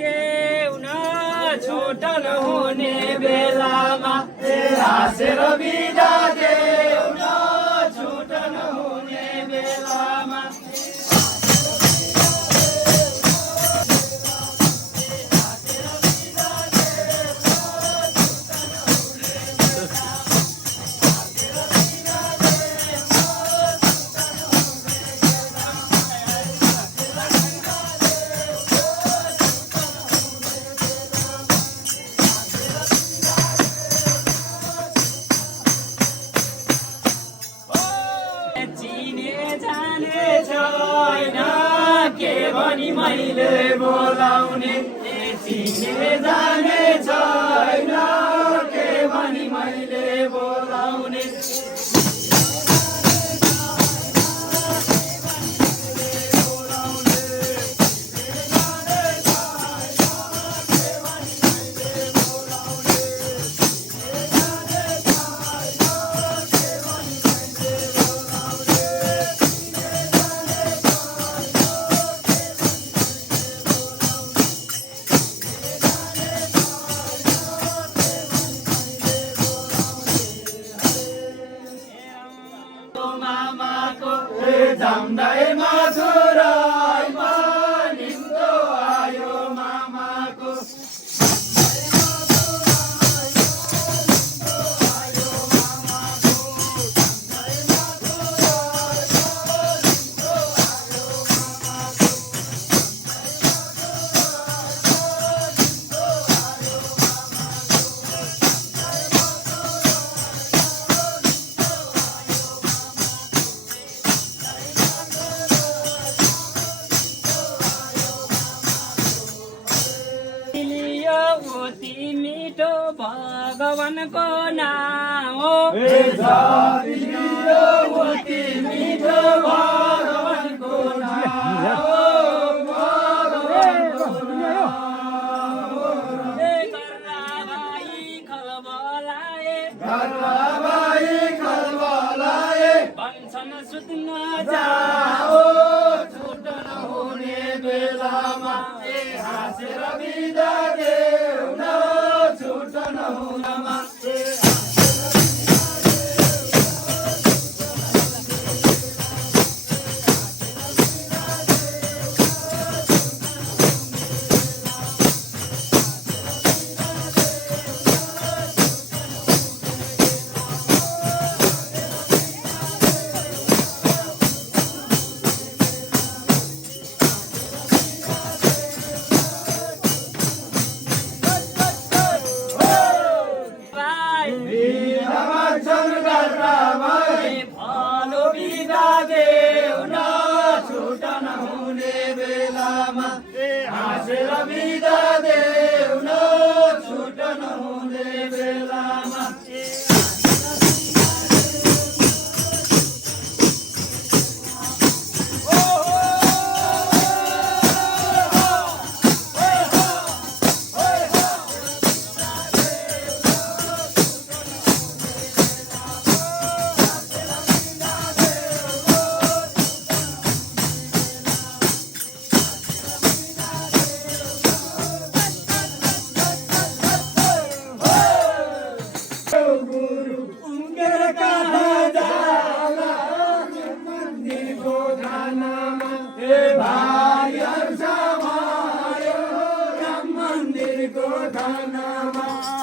देऊ न छुट नहुने बेलामा हाँसेर बिदा देऊ न छुट नहुने बेलामा मैले बोलाउने चिने जाने छैन के भनी मैले बोलाउने जाम्दै मथुरामा निम्तो आयो मामाको मिठो भगवानको नाम हो मिठो भगवानको खलबलाए भन्छन् सुत्न जाओ छुट नहुने बेलामा हाँसेर बिदा देऊ न छुट नहुनमा हाँसेर बिदा देऊ न छुट नहुने बेलामा भाइहरु समायो राम मन्दिरको थानामा